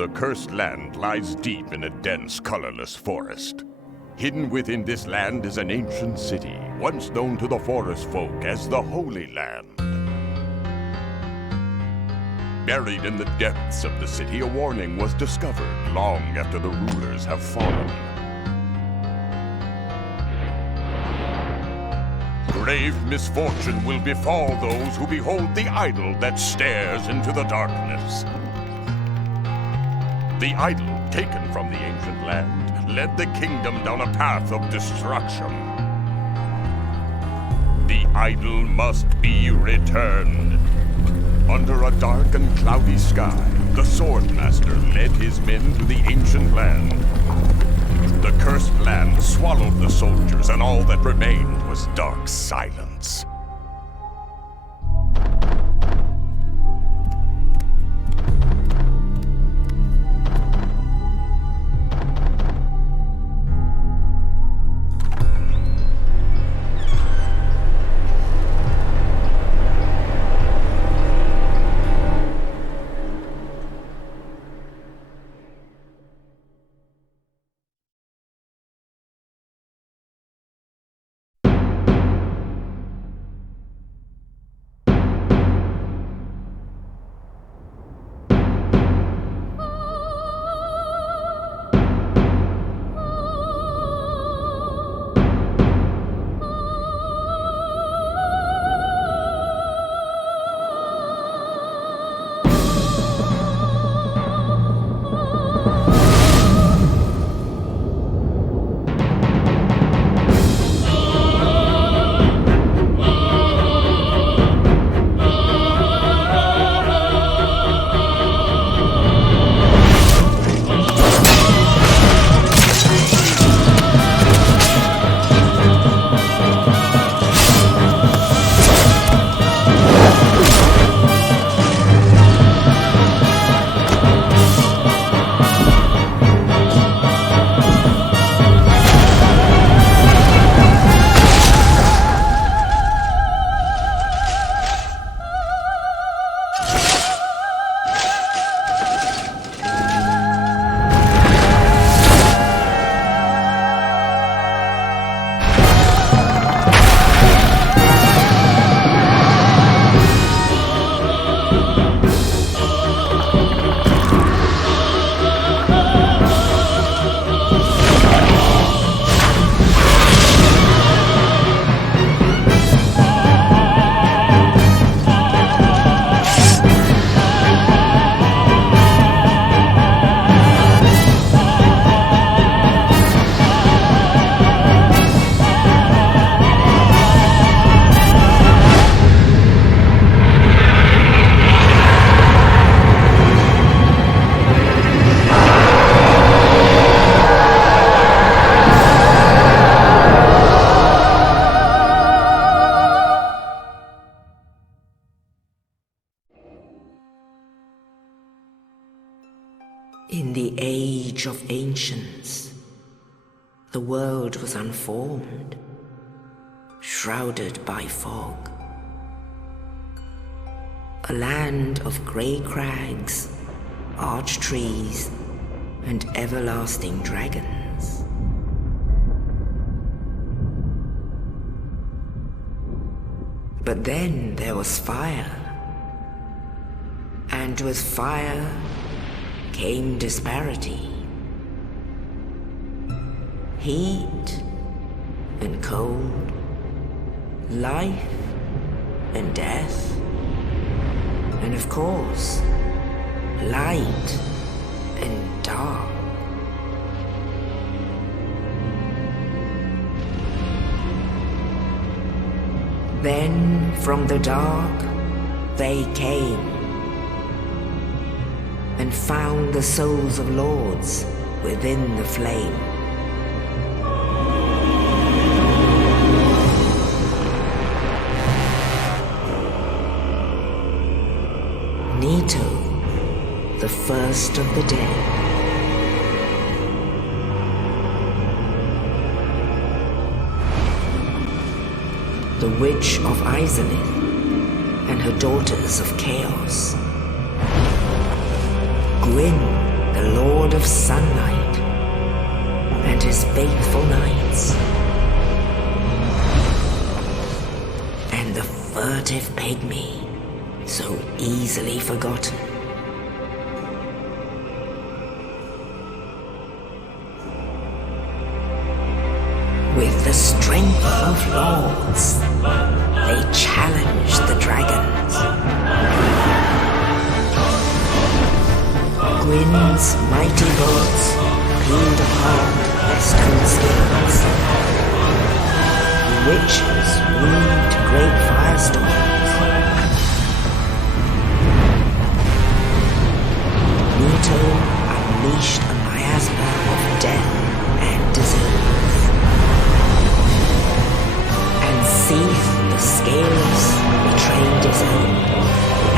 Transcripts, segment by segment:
The cursed land lies deep in a dense, colorless forest. Hidden within this land is an ancient city, once known to the forest folk as the Holy Land. Buried in the depths of the city, a warning was discovered long after the rulers have fallen. Grave misfortune will befall those who behold the idol that stares into the darkness. The idol, taken from the ancient land, led the kingdom down a path of destruction. The idol must be returned. Under a dark and cloudy sky, the Swordmaster led his men to the ancient land. The cursed land swallowed the soldiers, and all that remained was dark silence. In the age of ancients, the world was unformed, shrouded by fog. A land of grey crags, arch trees, and everlasting dragons. But then there was fire, and with fire came disparity. Heat and cold, life and death, and of course, light and dark. Then from the dark they came and found the souls of lords within the flame. Nito, the first of the dead. The Witch of Izalith and her daughters of Chaos. Gwyn, of sunlight and his faithful knights, and the furtive pygmy, so easily forgotten. With the strength of lords, they challenged the dragons. Gwyn's mighty bullets peeled apart their stone skills. Witches weaved great firestorms. Nito unleashed a miasma of death and disease. And Seath the Scales betrayed his own,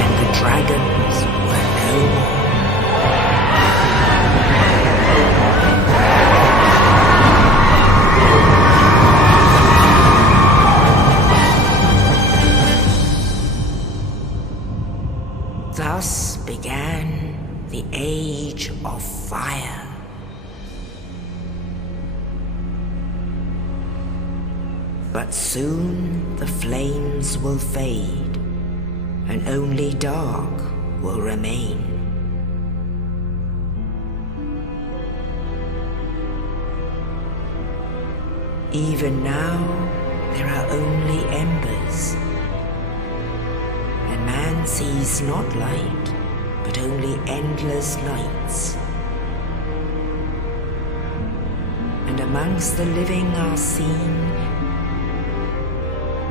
and the dragons were no more. Thus began the Age of Fire. But soon the flames will fade, and only dark will remain. Even now, there are only embers. And man sees not light, but only endless nights. And amongst the living are seen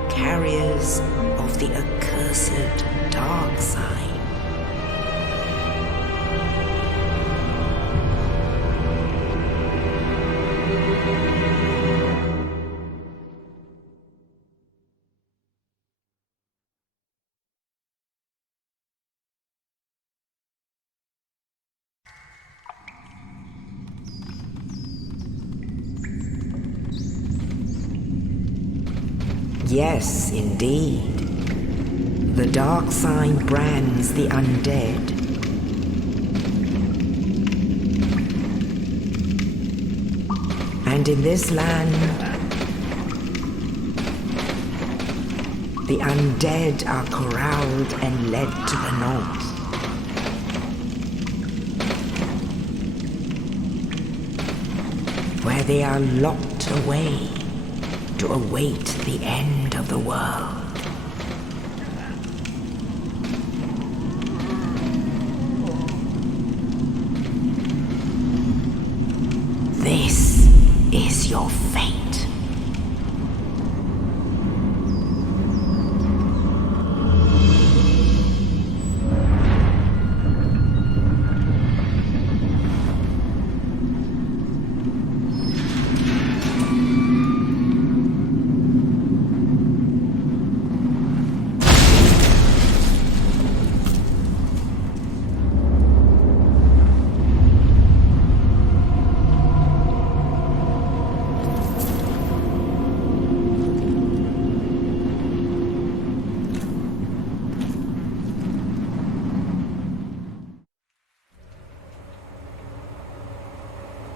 carriers of the accursed dark side. Yes, indeed. The dark sign brands the undead. And in this land, the undead are corralled and led to the north. Where they are locked away to await the end of the world. This is your fate.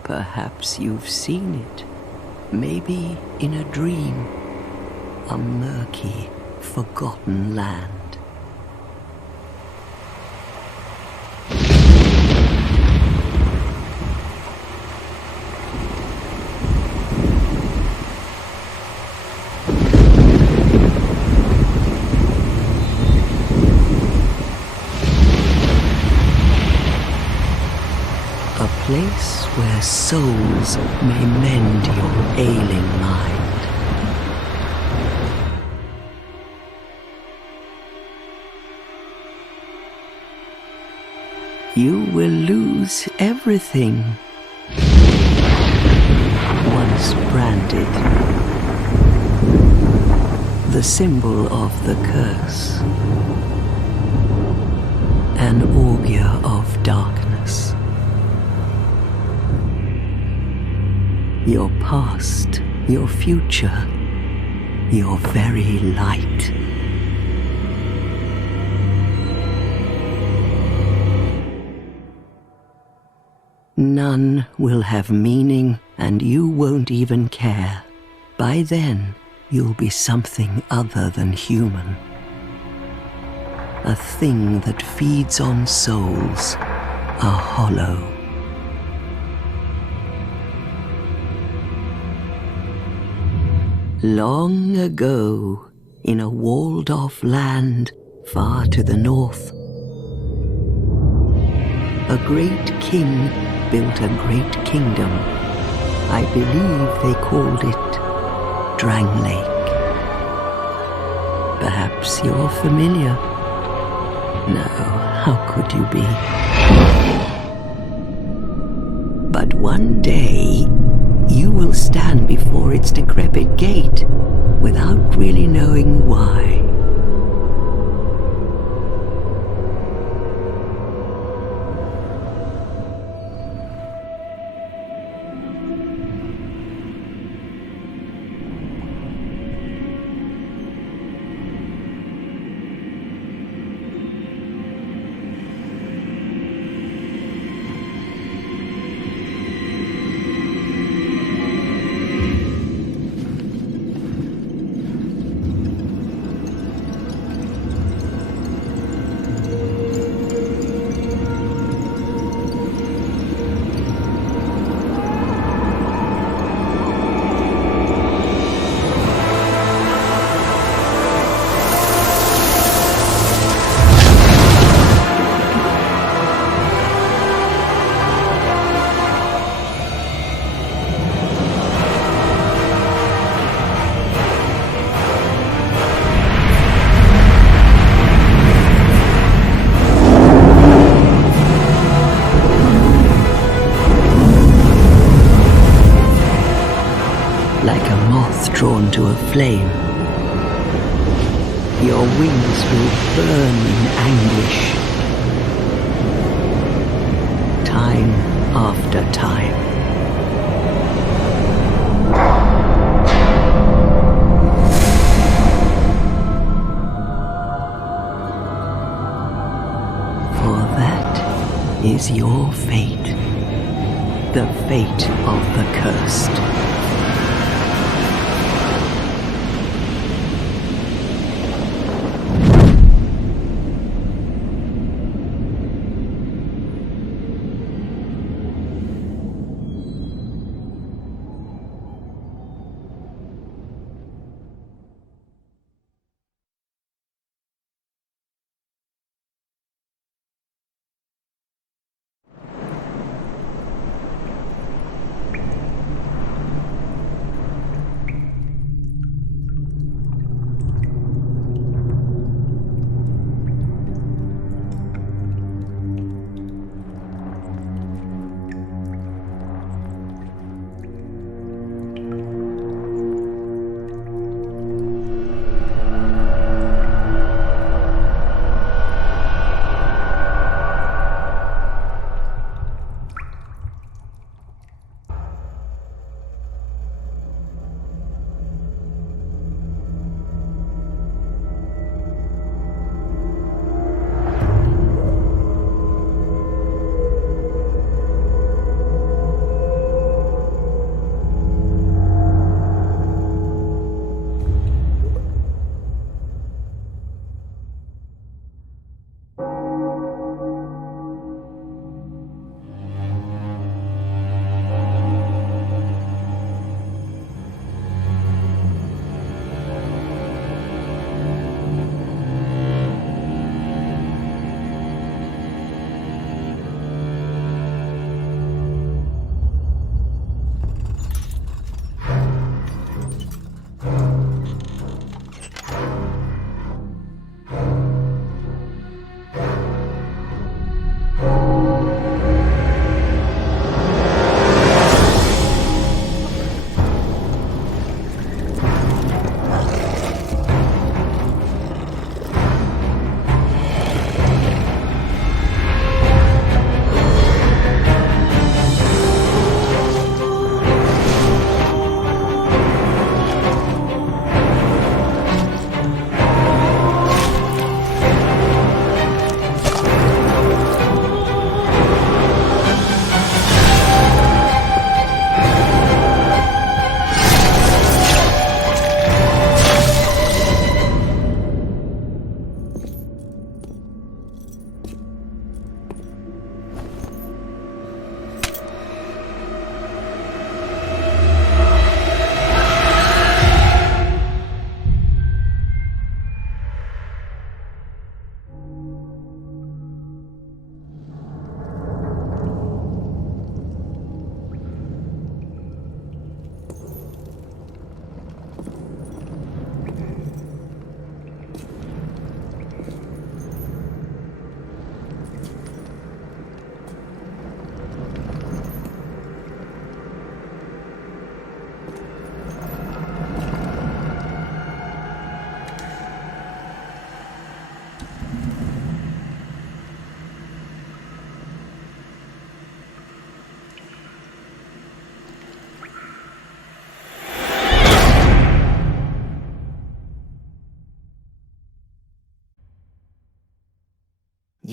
Perhaps you've seen it, maybe in a dream, a murky, forgotten land. A place where souls may mend your ailing mind. You will lose everything. Once branded, the symbol of the curse, an augur of darkness. Your past, your future, your very light. None will have meaning, and you won't even care. By then, you'll be something other than human. A thing that feeds on souls, a hollow. Long ago, in a walled-off land far to the north, a great king built a great kingdom. I believe they called it Lake. Perhaps you're familiar. No, how could you be? But one day, you will stand before its decrepit gate without really knowing why. Like a moth drawn to a flame, your wings will burn in anguish, time after time. For that is your fate, the fate of the cursed.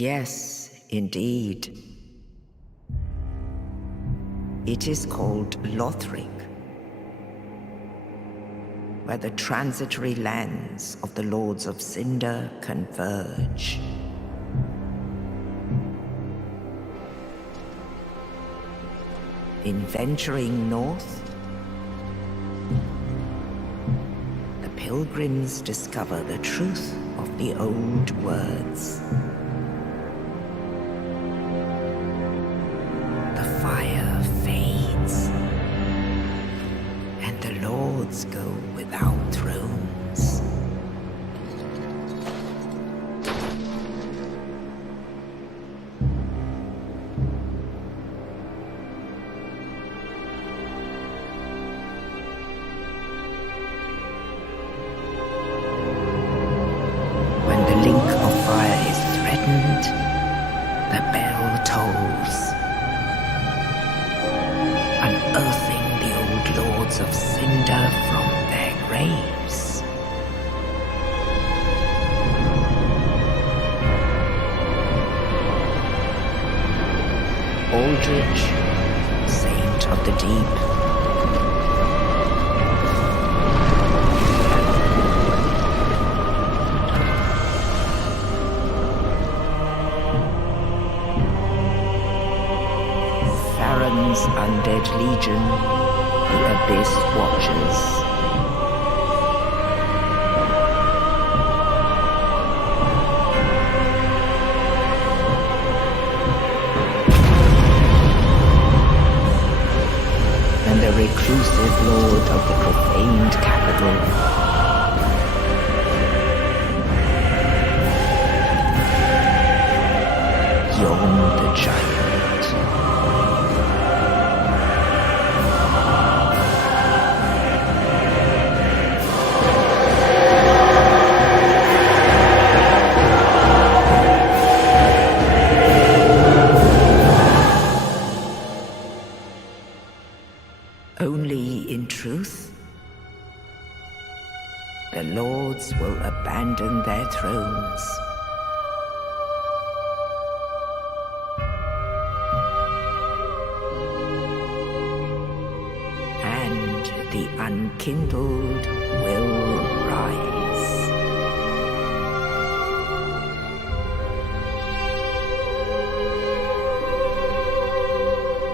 Yes, indeed. It is called Lothric, where the transitory lands of the Lords of Cinder converge. In venturing north, the pilgrims discover the truth of the old words. The fire fades, and the lords go without thrones. When the link of fire is threatened, the bell tolls, unearthing the old lords of Cinder from their graves. Aldrich, saint of the deep, Farron's undead legion, the Abyss Watchers. And the reclusive lord of the profaned capital. Yon the giant. Only in truth, the lords will abandon their thrones. And the unkindled will rise.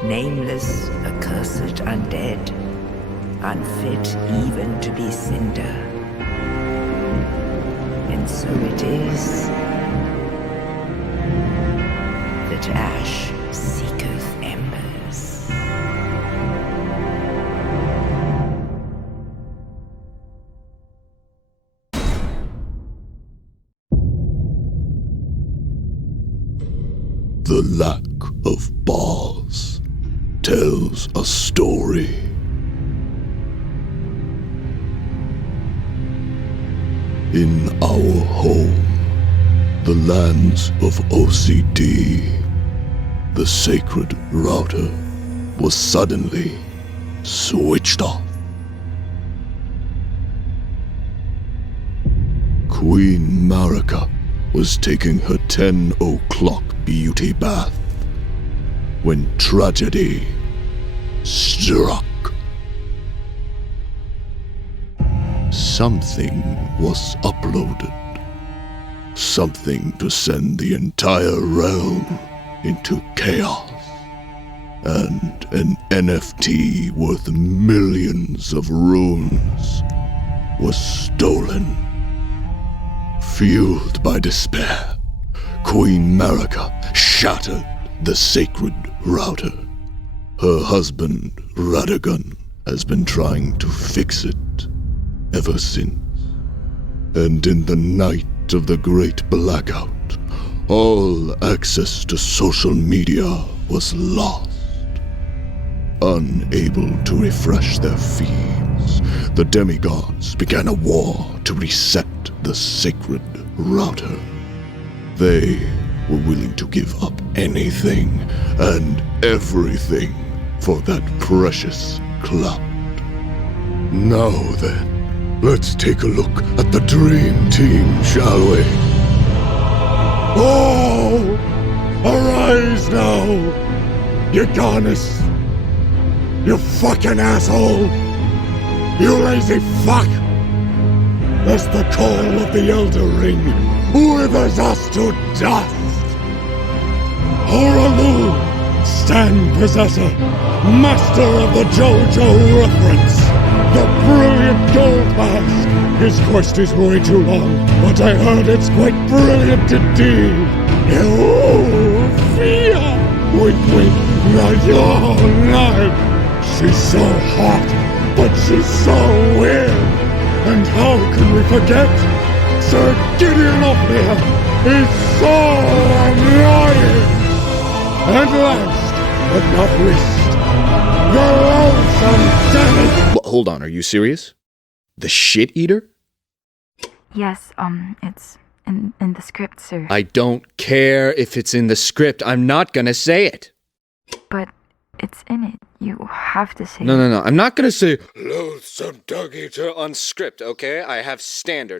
Nameless, accursed undead, unfit even to be cinder. And so it is that ash seeketh embers. The lack of bars tells a story. In our home, the lands of OCD, the sacred router was suddenly switched off. Queen Marika was taking her 10 o'clock beauty bath when tragedy struck. Something was uploaded. Something to send the entire realm into chaos. And an NFT worth millions of runes was stolen. Fueled by despair, Queen Marika shattered the sacred router. Her husband, Radagon, has been trying to fix it ever since. And in the night of the Great Blackout, all access to social media was lost. Unable to refresh their feeds, the demigods began a war to reset the sacred router. They were willing to give up anything and everything for that precious clout. Now then, let's take a look at the Dream Team, shall we? Oh! Arise now! You Garnus! You fucking asshole! You lazy fuck! As the call of the Elder Ring withers us to dust! Horalu, stand possessor, master of the JoJo reference! The brilliant gold mask! His quest is way too long, but I heard it's quite brilliant indeed! You fear! Wink wink, not your life! She's so hot, but she's so weird! And how can we forget? Sir Gideon Ophir is so annoying! And last but not least, the loathsome Danny! Well, hold on, are you serious? The shit eater? Yes, it's in the script, sir. I don't care if it's in the script. I'm not gonna say it. But it's in it. You have to say it. No. I'm not gonna say loathsome dog eater on script, okay? I have standards.